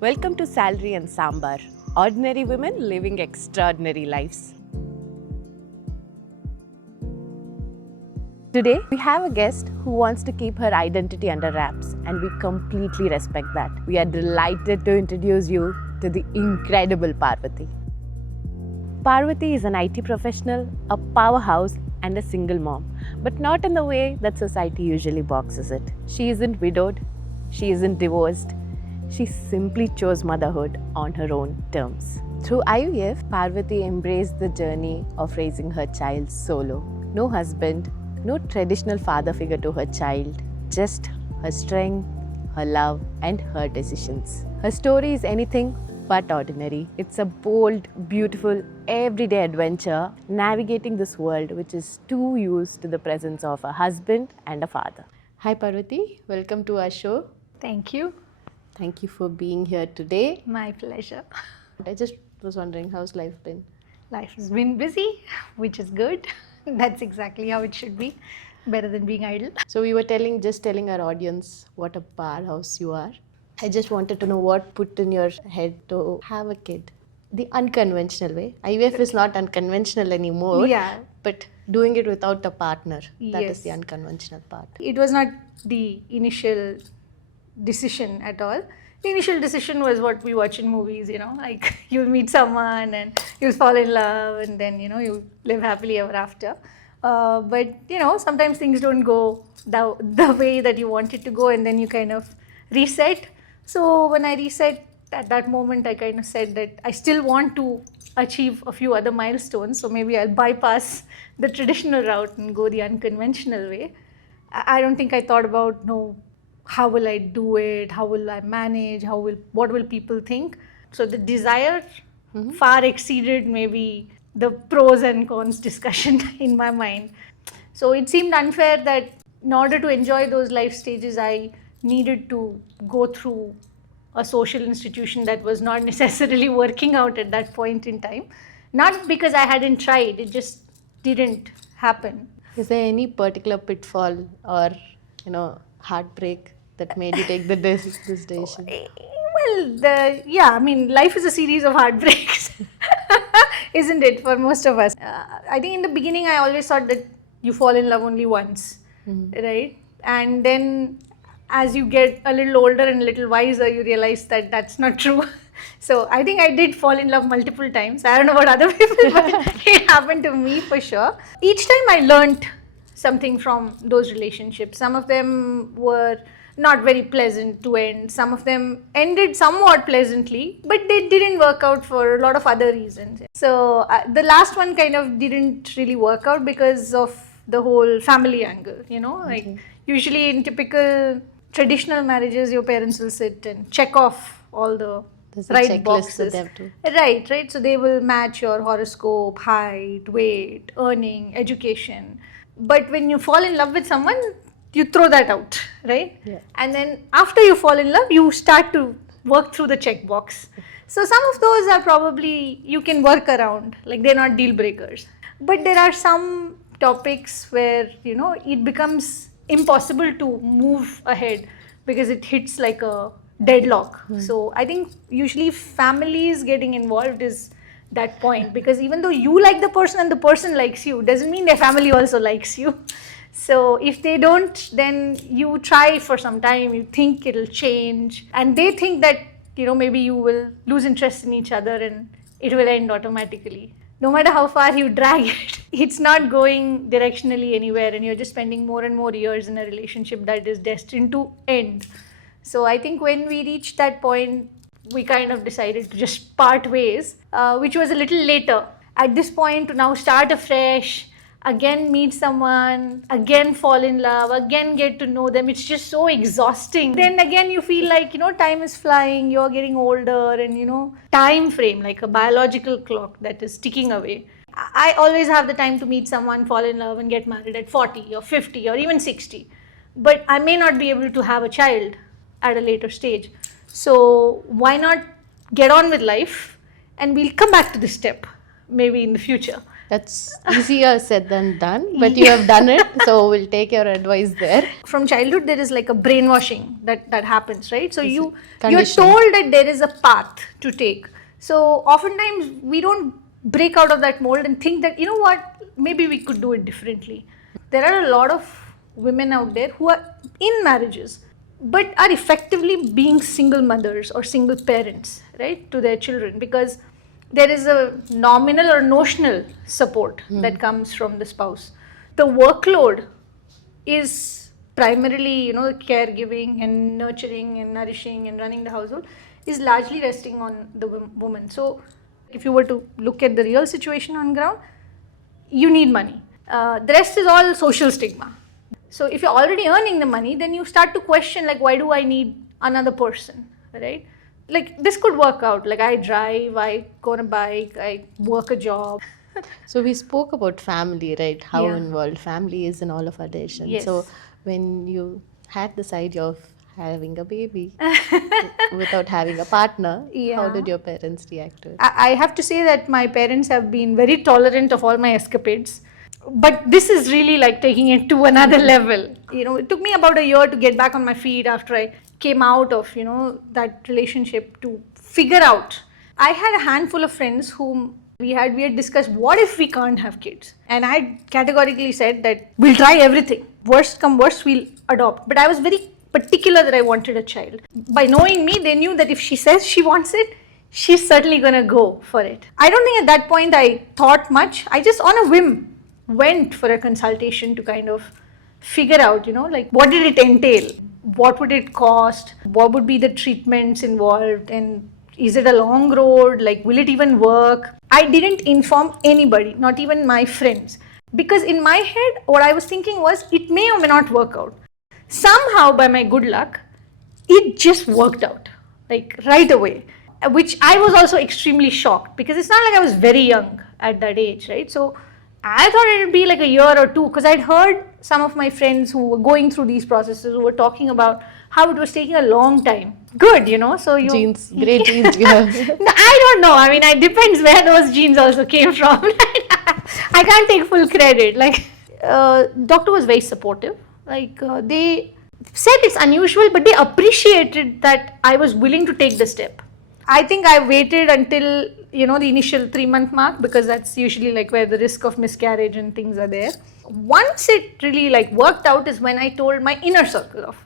Welcome to Salary and Sambar, ordinary women living extraordinary lives. Today, we have a guest who wants to keep her identity under wraps, and we completely respect that. We are delighted to introduce you to the incredible Parvati. Parvati is an IT professional, a powerhouse, and a single mom, but not in the way that society usually boxes it. She isn't widowed, she isn't divorced, she simply chose motherhood on her own terms. Through IVF, Parvati embraced the journey of raising her child solo. No husband, no traditional father figure to her child, just her strength, her love, and her decisions. Her story is anything but ordinary. It's a bold, beautiful, everyday adventure navigating this world which is too used to the presence of a husband and a father. Hi Parvati, welcome to our show. Thank you. Thank you for being here today. My pleasure. I just was wondering, how's life been? Life has been busy, which is good. That's exactly how it should be. Better than being idle. So we were telling our audience what a powerhouse you are. I just wanted to know what put in your head to have a kid. The unconventional way. IVF is not unconventional anymore. Yeah. But doing it without a partner, that is Yes. the unconventional part. It was not the initial decision at all. The initial decision was what we watch in movies, like you meet someone and you fall in love and then, you live happily ever after. But, sometimes things don't go the way that you want it to go and then you kind of reset. So when I reset at that moment, I kind of said that I still want to achieve a few other milestones. So maybe I'll bypass the traditional route and go the unconventional way. I don't think I thought about, how will I do it? How will I manage? What will people think? So the desire far exceeded maybe the pros and cons discussion in my mind. So it seemed unfair that in order to enjoy those life stages, I needed to go through a social institution that was not necessarily working out at that point in time. Not because I hadn't tried, it just didn't happen. Is there any particular pitfall or, heartbreak that made you take this decision? Well, life is a series of heartbreaks, isn't it, for most of us? I think in the beginning, I always thought that you fall in love only once, right? And then as you get a little older and a little wiser, you realize that that's not true. So I think I did fall in love multiple times. I don't know about other people, but it happened to me for sure. Each time I learned something from those relationships. Some of them were not very pleasant to end. Some of them ended somewhat pleasantly, but they didn't work out for a lot of other reasons. So the last one kind of didn't really work out because of the whole family angle, like usually in typical traditional marriages, your parents will sit and check off all the There's a right checklist boxes. that they have to. Right. So they will match your horoscope, height, weight, earning, education. But when you fall in love with someone, you throw that out, right? Yeah. And then after you fall in love, you start to work through the checkbox. So some of those are probably you can work around, like they're not deal breakers. But there are some topics where, it becomes impossible to move ahead because it hits like a deadlock. So I think usually families getting involved is that point, because even though you like the person and the person likes you, doesn't mean their family also likes you. So if they don't, then you try for some time, you think it'll change, and they think that, maybe you will lose interest in each other and it will end automatically. No matter how far you drag it, it's not going directionally anywhere, and you're just spending more and more years in a relationship that is destined to end. So I think when we reached that point, we kind of decided to just part ways, which was a little later. At this point, to now start afresh, again meet someone, again fall in love, again get to know them, it's just so exhausting. Then again you feel like, time is flying, you're getting older, and time frame, like a biological clock that is ticking away. I always have the time to meet someone, fall in love and get married at 40 or 50 or even 60. But I may not be able to have a child at a later stage. So why not get on with life, and we'll come back to this step maybe in the future. That's easier said than done, but you have done it, so we'll take your advice there. From childhood there is like a brainwashing that happens, right? So you're conditioning. told that there is a path to take. So oftentimes we don't break out of that mold and think that, you know what, maybe we could do it differently. There are a lot of women out there who are in marriages but are effectively being single mothers or single parents, right, to their children, because there is a nominal or notional support that comes from the spouse. The workload is primarily, you know, caregiving and nurturing and nourishing and running the household is largely resting on the woman. So if you were to look at the real situation on ground, you need money. The rest is all social stigma. So if you're already earning the money, then you start to question, like, why do I need another person, right? Like, this could work out. Like, I drive, I go on a bike, I work a job. So we spoke about family, right? How Yeah. involved family is in all of our decisions. Yes. So when you had this idea of having a baby without having a partner, how Yeah. did your parents react to it? I have to say that my parents have been very tolerant of all my escapades. But this is really like taking it to another level. You know, it took me about a year to get back on my feet after I came out of, you know, that relationship to figure out. I had a handful of friends whom we had discussed, what if we can't have kids? And I categorically said that we'll try everything. Worst come worst, we'll adopt. But I was very particular that I wanted a child. By knowing me, they knew that if she says she wants it, she's certainly gonna go for it. I don't think at that point I thought much. I just on a whim went for a consultation to kind of figure out, you know, like, what did it entail? What would it cost? What would be the treatments involved? And is it a long road? Like, will it even work? I didn't inform anybody, not even my friends. Because in my head, what I was thinking was, it may or may not work out. Somehow, by my good luck, it just worked out, like right away. Which I was also extremely shocked, because it's not like I was very young at that age, right? So I thought it would be like a year or two, because I'd heard some of my friends who were going through these processes who were talking about how it was taking a long time. Good, you know, so you... Genes, great genes you have. No, I don't know. I mean, it depends where those genes also came from. I can't take full credit. Like, doctor was very supportive. Like, they said it's unusual, but they appreciated that I was willing to take the step. I think I waited until, you know, the initial 3-month mark, because that's usually like where the risk of miscarriage and things are there. Once it really like worked out is when I told my inner circle of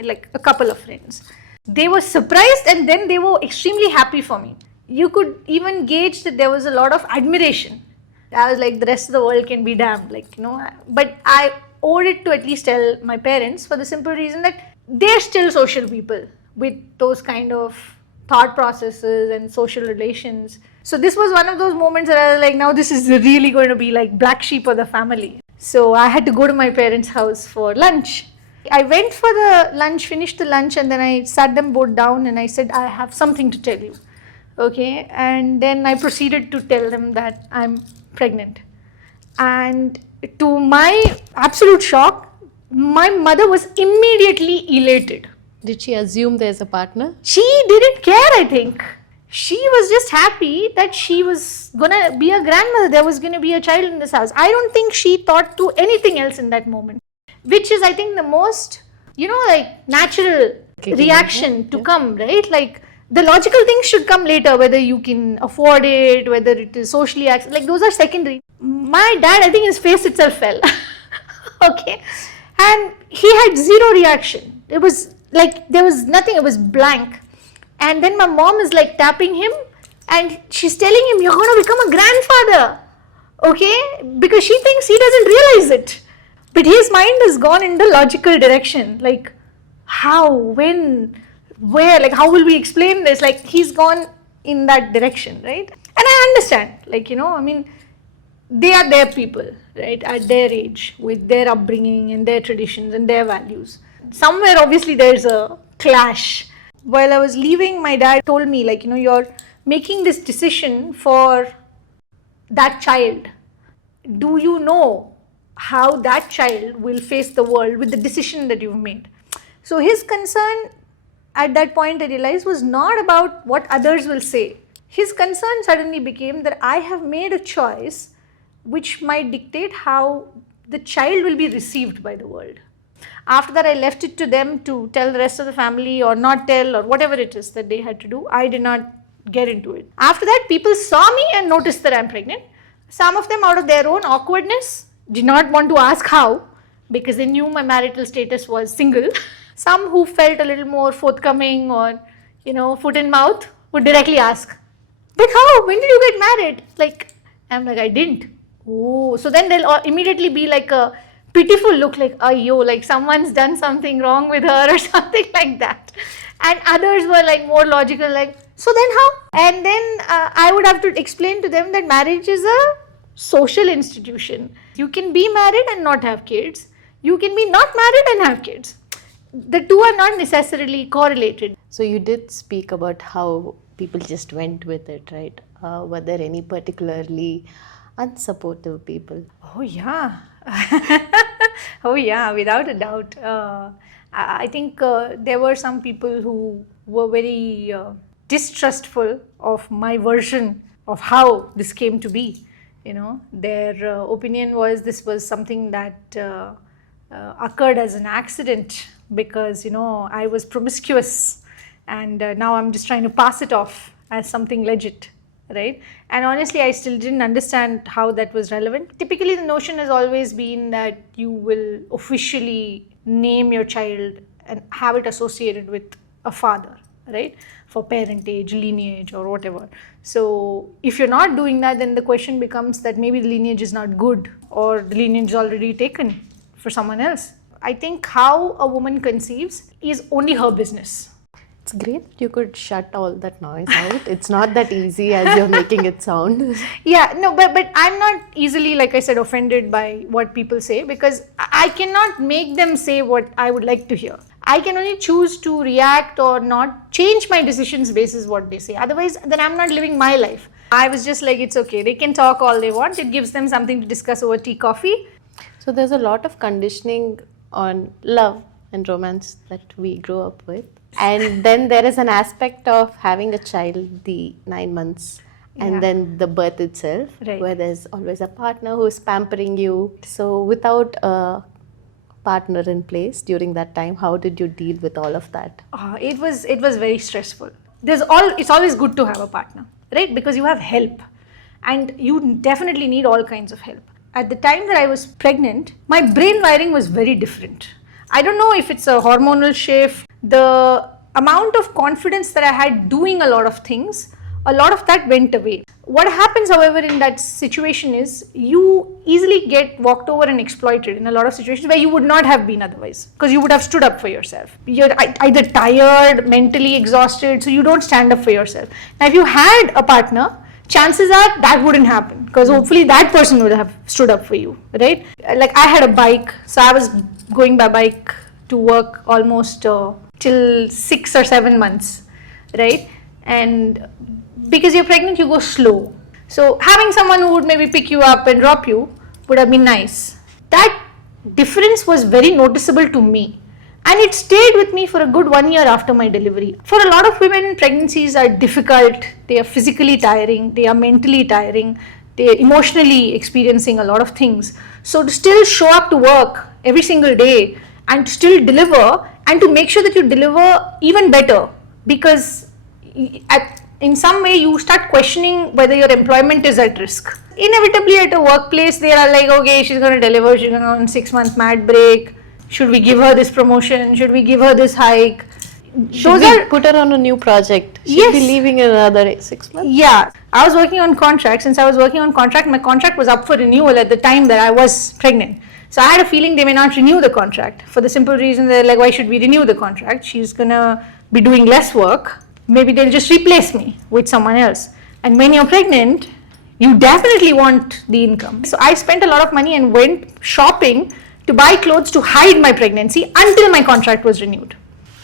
like a couple of friends. They were surprised, and then they were extremely happy for me. You could even gauge that there was a lot of admiration. I was like, the rest of the world can be damned, like, you know. But I owed it to at least tell my parents, for the simple reason that they're still social people with those kind of thought processes and social relations. So this was one of those moments that I was like, now this is really going to be like black sheep of the family. So I had to go to my parents' house for lunch. I went for the lunch, finished the lunch, and then I sat them both down and I said, I have something to tell you. Okay, and then I proceeded to tell them that I'm pregnant. And to my absolute shock, my mother was immediately elated. Did she assume there's a partner? She didn't care, I think. She was just happy that she was gonna be a grandmother. There was gonna be a child in this house. I don't think she thought to anything else in that moment, which is, I think, the most, you know, like natural reaction to come, right? Like, the logical things should come later, whether you can afford it, whether it is socially accessible, like, those are secondary. My dad, I think his face itself fell. Okay. And he had zero reaction. It was like, there was nothing, it was blank. And then my mom is like tapping him and she's telling him, you're going to become a grandfather. Okay. Because she thinks he doesn't realize it. But his mind has gone in the logical direction. Like, how, when, where, like, how will we explain this? Like, he's gone in that direction, right? And I understand, like, you know, I mean, they are their people, right, at their age, with their upbringing and their traditions and their values. Somewhere, obviously, there's a clash. While I was leaving, my dad told me, like, you know, you're making this decision for that child. Do you know how that child will face the world with the decision that you've made? So his concern at that point, I realized, was not about what others will say. His concern suddenly became that I have made a choice which might dictate how the child will be received by the world. After that, I left it to them to tell the rest of the family or not tell or whatever it is that they had to do. I did not get into it. After that, people saw me and noticed that I'm pregnant. Some of them, out of their own awkwardness, did not want to ask how, because they knew my marital status was single. Some who felt a little more forthcoming or, foot in mouth would directly ask, but how? When did you get married? Like, I'm like, I didn't. Oh, so then they'll immediately be like a pitiful look, like, ayyo, like someone's done something wrong with her or something like that. And others were like more logical, like, so then how? And then I would have to explain to them that marriage is a social institution. You can be married and not have kids. You can be not married and have kids. The two are not necessarily correlated. So you did speak about how people just went with it, right? Were there any particularly unsupportive people? Oh yeah. Oh yeah, without a doubt. I think there were some people who were very distrustful of my version of how this came to be. Their opinion was this was something that occurred as an accident because, I was promiscuous and now I'm just trying to pass it off as something legit, right? And honestly, I still didn't understand how that was relevant. Typically, the notion has always been that you will officially name your child and have it associated with a father, right? For parentage, lineage, or whatever. So if you're not doing that, then the question becomes that maybe the lineage is not good or the lineage is already taken for someone else. I think how a woman conceives is only her business. It's great that you could shut all that noise out. It's not that easy as you're making it sound. Yeah, no, but I'm not easily, like I said, offended by what people say because I cannot make them say what I would like to hear. I can only choose to react or not change my decisions basis what they say. Otherwise, then I'm not living my life. I was just like, it's okay. They can talk all they want. It gives them something to discuss over tea, coffee. So there's a lot of conditioning on love and romance that we grow up with. And then there is an aspect of having a child, the 9 months, and then the birth itself, right, where there's always a partner who's pampering you. So without a partner in place during that time, how did you deal with all of that? It was very stressful. It's always good to have a partner, right? Because you have help and you definitely need all kinds of help. At the time that I was pregnant, my brain wiring was very different. I don't know if it's a hormonal shift, the amount of confidence that I had doing a lot of things, a lot of that went away. What happens, however, in that situation is you easily get walked over and exploited in a lot of situations where you would not have been otherwise because you would have stood up for yourself. You're either tired, mentally exhausted, so you don't stand up for yourself. Now, if you had a partner, chances are that wouldn't happen because hopefully that person would have stood up for you, right? Like I had a bike, so I was going by bike to work almost till 6 or 7 months, right? And because you're pregnant, you go slow. So having someone who would maybe pick you up and drop you would have been nice. That difference was very noticeable to me. And it stayed with me for a good 1 year after my delivery. For a lot of women, pregnancies are difficult. They are physically tiring. They are mentally tiring. They are emotionally experiencing a lot of things. So to still show up to work every single day and to still deliver and to make sure that you deliver even better, because in some way you start questioning whether your employment is at risk. Inevitably at a workplace, they are like, okay, she's going to deliver, she's going to on 6 month mat break. Should we give her this promotion? Should we give her this hike? Should we put her on a new project? She'll be leaving in another 6 months? Yeah. I was working on contract. Since I was working on contract, my contract was up for renewal at the time that I was pregnant. So I had a feeling they may not renew the contract for the simple reason they're like, why should we renew the contract? She's going to be doing less work. Maybe they'll just replace me with someone else. And when you're pregnant, you definitely want the income. So I spent a lot of money and went shopping to buy clothes to hide my pregnancy until my contract was renewed.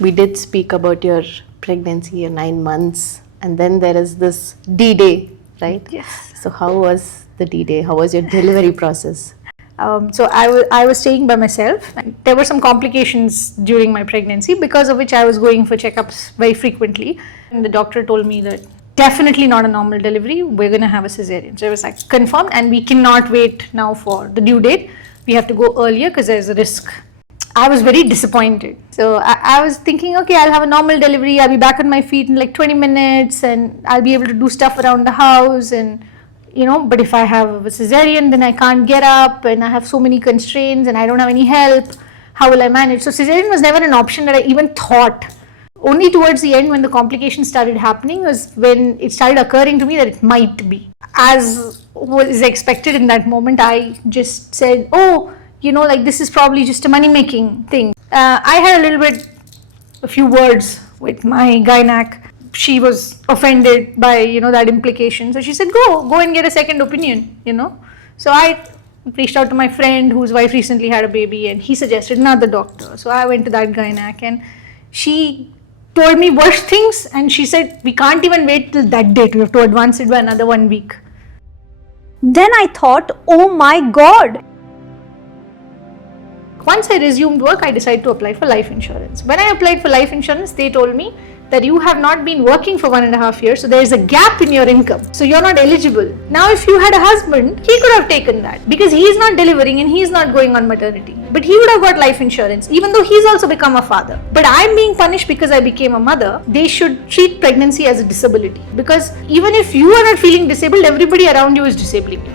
We did speak about your pregnancy, your 9 months, and then there is this D-Day, right? Yes. So how was the D-Day? How was your delivery process? So I was staying by myself. There were some complications during my pregnancy because of which I was going for checkups very frequently. And the doctor told me that definitely not a normal delivery. We're going to have a cesarean. So it was like confirmed, and we cannot wait now for the due date. We have to go earlier because there's a risk. I was very disappointed. So I was thinking, okay, I'll have a normal delivery. I'll be back on my feet in like 20 minutes and I'll be able to do stuff around the house. And, but if I have a cesarean, then I can't get up and I have so many constraints and I don't have any help. How will I manage? So cesarean was never an option that I even thought. Only towards the end, when the complications started happening, was when it started occurring to me that it might be. As was expected in that moment, I just said, like this is probably just a money-making thing. I had a few words with my gynac. She was offended by, that implication. So she said, go and get a second opinion, So I reached out to my friend whose wife recently had a baby and he suggested another doctor. So I went to that gynac and she told me worse things and she said, we can't even wait till that date. We have to advance it by another 1 week. Then I thought, oh my God. Once I resumed work, I decided to apply for life insurance. When I applied for life insurance, they told me that you have not been working for 1.5 years, so there is a gap in your income. So you're not eligible. Now, if you had a husband, he could have taken that because he is not delivering and he is not going on maternity. But he would have got life insurance, even though he's also become a father. But I'm being punished because I became a mother. They should treat pregnancy as a disability because even if you are not feeling disabled, everybody around you is disabling you.